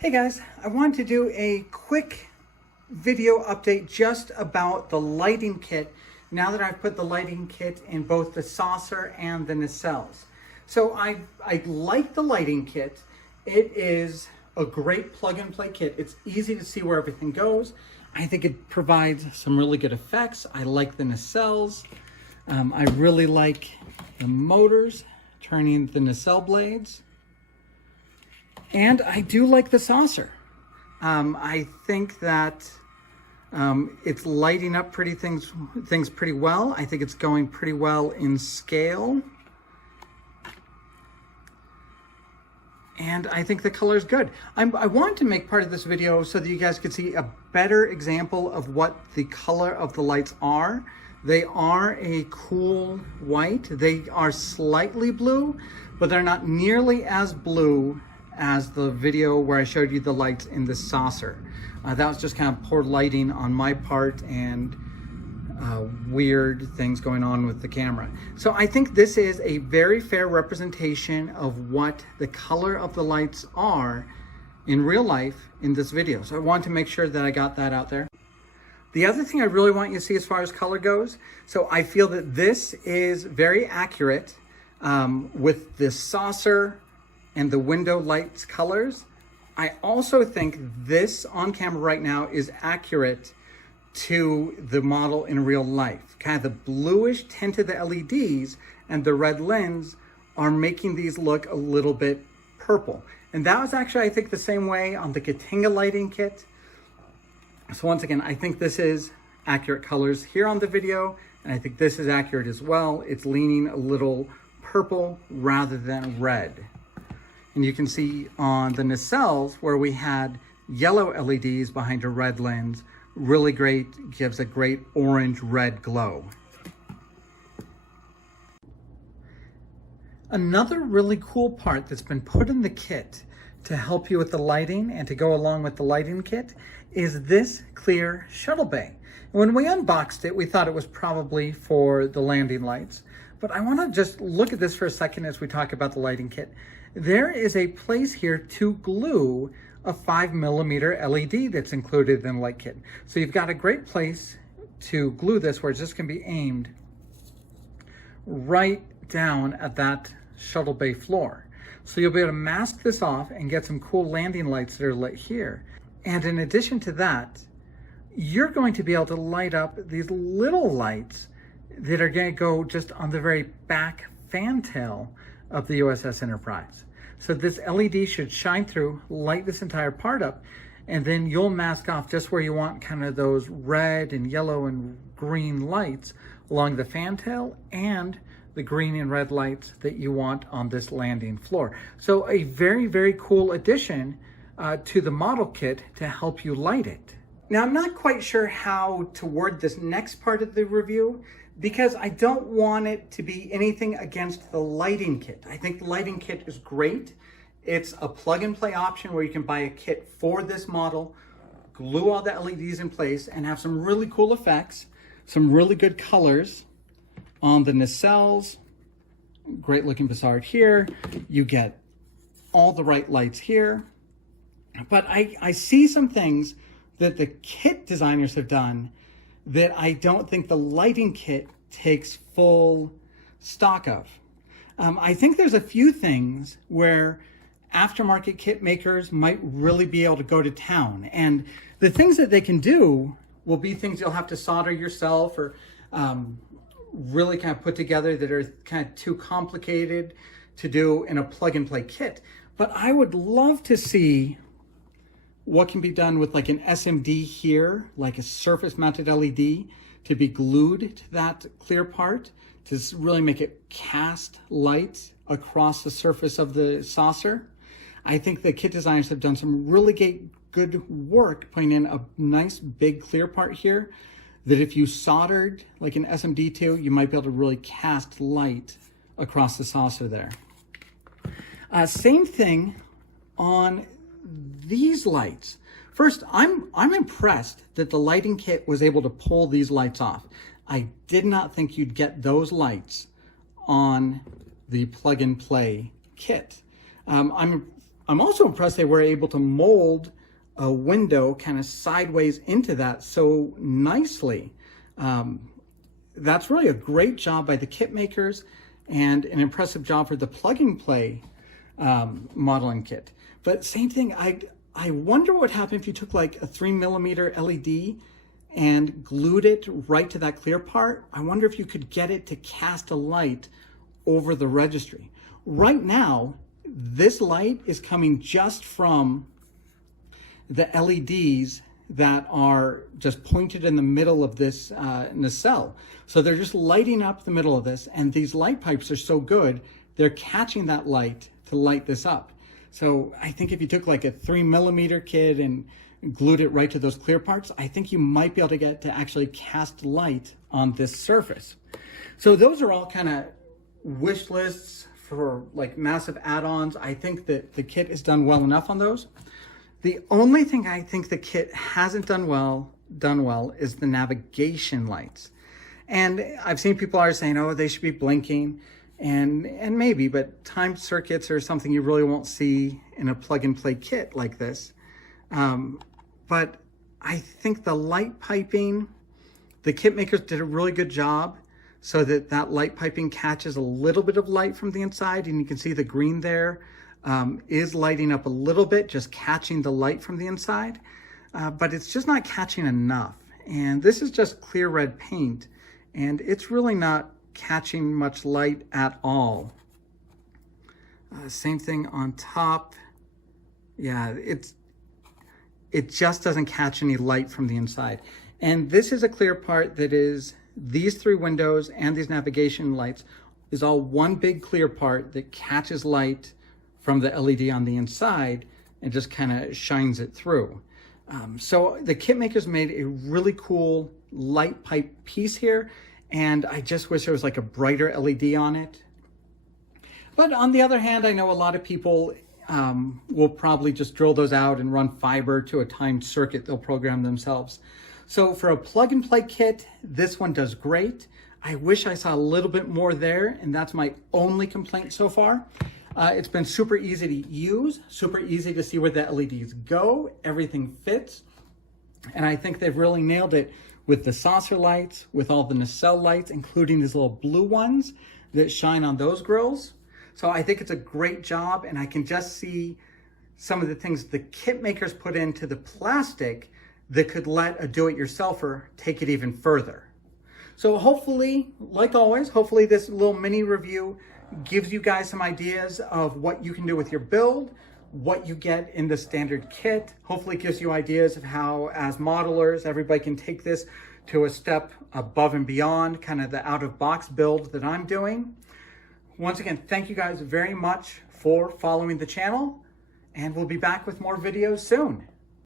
Hey guys, I wanted to do a quick video update just about the lighting kit now that I've put the lighting kit in both the saucer and the nacelles. So I like the lighting kit. It is a great plug and play kit. It's easy to see where everything goes. I think it provides some really good effects. I like the nacelles. I really like the motors turning the nacelle blades. And I do like the saucer. I think that it's lighting up things pretty well. I think it's going pretty well in scale. And I think the color is good. I wanted to make part of this video so that you guys could see a better example of what the color of the lights are. They are a cool white. They are slightly blue, but they're not nearly as blue as the video where I showed you the lights in the saucer. That was just kind of poor lighting on my part and weird things going on with the camera. So I think this is a very fair representation of what the color of the lights are in real life in this video. So I want to make sure that I got that out there. The other thing I really want you to see as far as color goes, so I feel that this is very accurate with the saucer and the window lights colors. I also think this on camera right now is accurate to the model in real life. Kind of the bluish tint of the LEDs and the red lens are making these look a little bit purple. And that was actually, I think, the same way on the Katinga lighting kit. So once again, I think this is accurate colors here on the video, and I think this is accurate as well. It's leaning a little purple rather than red. And you can see on the nacelles where we had yellow LEDs behind a red lens, really great, gives a great orange-red glow. Another really cool part that's been put in the kit to help you with the lighting and to go along with the lighting kit is this clear shuttle bay. When we unboxed it, we thought it was probably for the landing lights, but I want to just look at this for a second as we talk about the lighting kit. There is a place here to glue a 5mm LED that's included in the light kit. So you've got a great place to glue this where it's just going to be aimed right down at that shuttle bay floor. So you'll be able to mask this off and get some cool landing lights that are lit here. And in addition to that, you're going to be able to light up these little lights that are going to go just on the very back fantail of the USS Enterprise. So this LED should shine through, light this entire part up, and then you'll mask off just where you want kind of those red and yellow and green lights along the fantail and the green and red lights that you want on this landing floor. So a very, very cool addition to the model kit to help you light it. Now, I'm not quite sure how to word this next part of the review because I don't want it to be anything against the lighting kit. I think the lighting kit is great. It's a plug and play option where you can buy a kit for this model, glue all the LEDs in place, and have some really cool effects, some really good colors on the nacelles. Great looking facade here. You get all the right lights here. But I see some things that the kit designers have done that I don't think the lighting kit takes full stock of. I think there's a few things where aftermarket kit makers might really be able to go to town. And the things that they can do will be things you'll have to solder yourself or really kind of put together that are kind of too complicated to do in a plug and play kit. But I would love to see what can be done with like an SMD here, like a surface mounted LED to be glued to that clear part to really make it cast light across the surface of the saucer. I think the kit designers have done some really good work putting in a nice big clear part here that if you soldered like an SMD to, you might be able to really cast light across the saucer there. Same thing on these lights. First, I'm impressed that the lighting kit was able to pull these lights off. I did not think you'd get those lights on the plug and play kit. I'm I'm also impressed they were able to mold a window kind of sideways into that so nicely. That's really a great job by the kit makers and an impressive job for the plug and play modeling kit. But same thing, I wonder what would happen if you took like a 3mm LED and glued it right to that clear part. I wonder if you could get it to cast a light over the registry. Right now, this light is coming just from the LEDs that are just pointed in the middle of this nacelle. So they're just lighting up the middle of this, and these light pipes are so good, they're catching that light to light this up. So I think if you took like a 3mm kit and glued it right to those clear parts, I think you might be able to get to actually cast light on this surface. So those are all kind of wish lists for like massive add-ons. I think that the kit has done well enough on those. The only thing I think the kit hasn't done well is the navigation lights. And I've seen people are saying, oh, they should be blinking, and maybe, but timed circuits are something you really won't see in a plug and play kit like this. But I think the light piping, the kit makers did a really good job so that that light piping catches a little bit of light from the inside, and you can see the green there is lighting up a little bit, just catching the light from the inside, but it's just not catching enough. And this is just clear red paint, and it's really not catching much light at all. Same thing on top. Yeah, it just doesn't catch any light from the inside. And this is a clear part that is these three windows and these navigation lights is all one big clear part that catches light from the LED on the inside and just kind of shines it through. So the kit makers made a really cool light pipe piece here, and I just wish there was like a brighter LED on it. But on the other hand, I know a lot of people will probably just drill those out and run fiber to a timed circuit they'll program themselves. So for a plug and play kit, this one does great. I wish I saw a little bit more there, and that's my only complaint so far. It's been super easy to use, super easy to see where the LEDs go. Everything fits. And I think they've really nailed it with the saucer lights, with all the nacelle lights, including these little blue ones that shine on those grills. So I think it's a great job, and I can just see some of the things the kit makers put into the plastic that could let a do-it-yourselfer take it even further. So hopefully, like always, hopefully this little mini review gives you guys some ideas of what you can do with your build, what you get in the standard kit. Hopefully it gives you ideas of how, as modelers, everybody can take this to a step above and beyond kind of the out-of-box build that I'm doing. Once again, thank you guys very much for following the channel, and we'll be back with more videos soon.